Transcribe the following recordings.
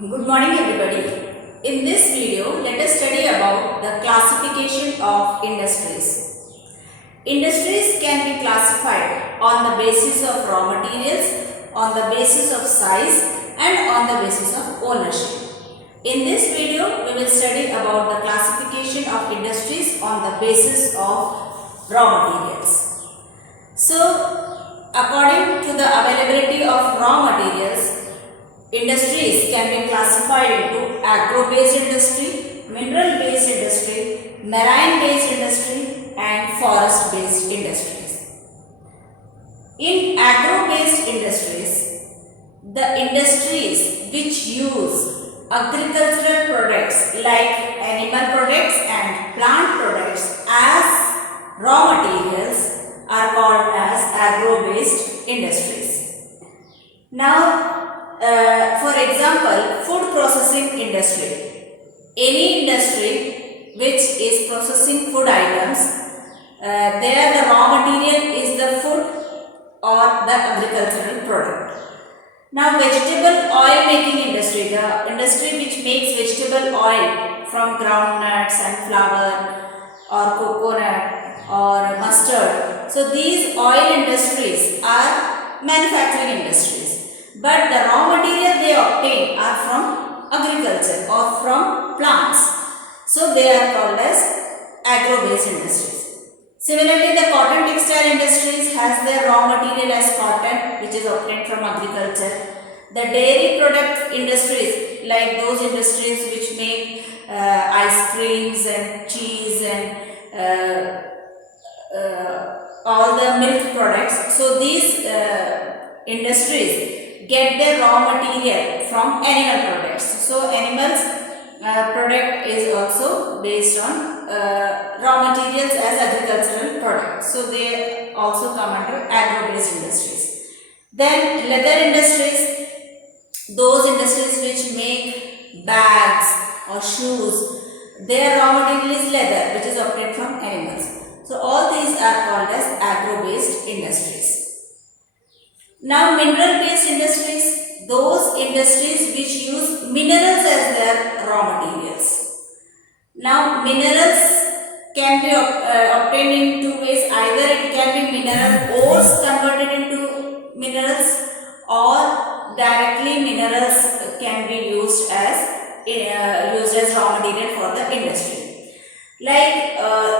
Good morning everybody. In this video, let us study about the classification of industries. Industries can be classified on the basis of raw materials, on the basis of size and on the basis of ownership. In this video, we will study about the classification of industries on the basis of raw materials. So, according to the availability of raw materials, industries can be classified into agro-based industry, mineral-based industry, marine-based industry and forest-based industries. In agro-based industries, the industries which use agricultural products like animal products and plant products as raw materials are called as agro-based industries. Now, for example, food processing industry. Any industry which is processing food items, there the raw material is the food or the agricultural product. Now, vegetable oil making industry, the industry which makes vegetable oil from groundnuts and flour or coconut or mustard. So, these oil industries are manufacturing industries. But the raw material they obtain are from agriculture or from plants. So they are called as agro-based industries. Similarly, the cotton textile industries has their raw material as cotton, which is obtained from agriculture. The dairy product industries, like those industries which make ice creams and cheese and all the milk products. So these industries get their raw material from animal products. So animals product is also based on raw materials as agricultural products. So they also come under agro-based industries. Then leather industries, those industries which make bags or shoes, their raw material is leather which is obtained from animals. So all these are called as agro-based industries. Now, mineral-based industries, those industries which use minerals as their raw materials. Now, minerals can be obtained in two ways. Either it can be mineral ores converted into minerals, or directly minerals can be used as raw material for the industry. Like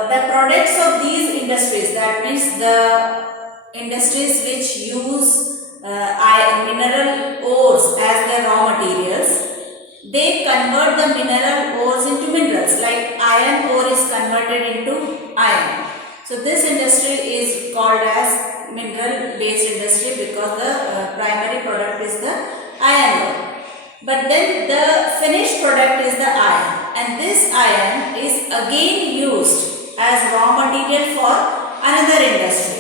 the products of these industries, that means the industries which use mineral ores as their raw materials, they convert the mineral ores into minerals. Like iron ore is converted into iron. So this industry is called as mineral based industry because the primary product is the iron ore. But then the finished product is the iron, and this iron is again used as raw material for another industry.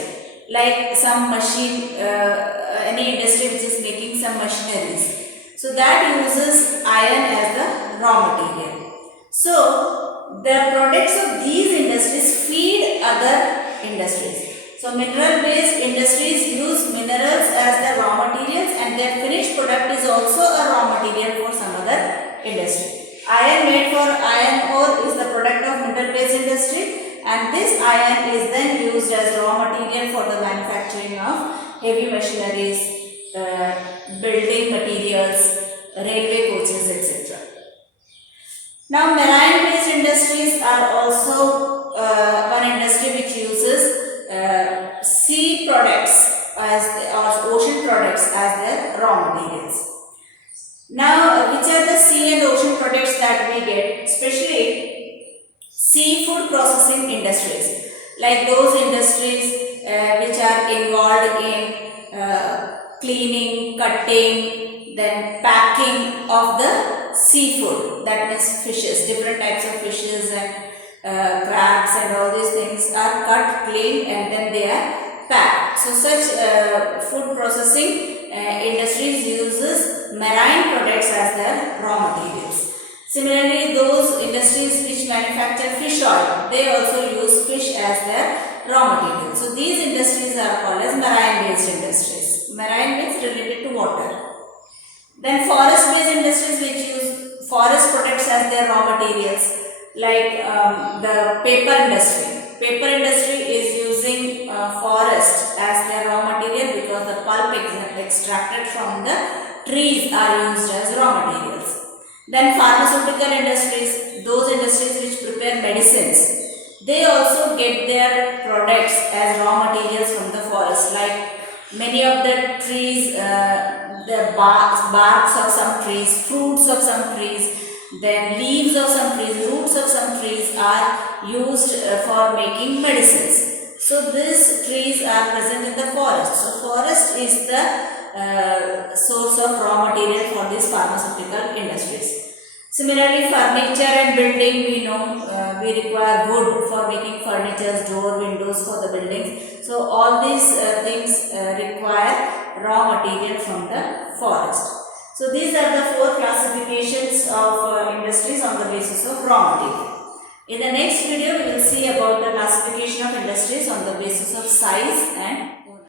Like some machine, any industry which is making some machineries. So that uses iron as the raw material. So the products of these industries feed other industries. So mineral based industries use minerals as the raw materials, and their finished product is also a raw material for some other industry. Iron made for iron ore is the product of mineral based industry. And this iron is then used as raw material for the manufacturing of heavy machineries, building materials, railway coaches, etc. Now, marine-based industries are also one industry which uses sea products or ocean products as their raw materials. Now, which are the sea and ocean products that we get? Especially seafood processing industries, like those industries which are involved in cleaning, cutting, then packing of the seafood, that means fishes, different types of fishes and crabs and all these things are cut, cleaned and then they are packed. So such food processing industries uses marine products as their raw materials. Similarly, those industries which manufacture fish oil, they also use fish as their raw material. So these industries are called as marine based industries. Marine means related to water. Then forest-based industries which use forest products as their raw materials, like the paper industry. Paper industry is using forest as their raw material because the pulp extracted from the trees are used as raw materials. Then pharmaceutical industries, those industries which prepare medicines, they also get their products as raw materials from the forest, like many of the trees, the barks of some trees, fruits of some trees, then leaves of some trees, roots of some trees are used for making medicines. So these trees are present in the forest. So forest is the source of raw material for these pharmaceutical industries. Similarly, furniture and building, we know we require wood for making furniture, door, windows for the buildings. So all these things require raw material from the forest. So these are the four classifications of industries on the basis of raw material. In the next video, we will see about the classification of industries on the basis of size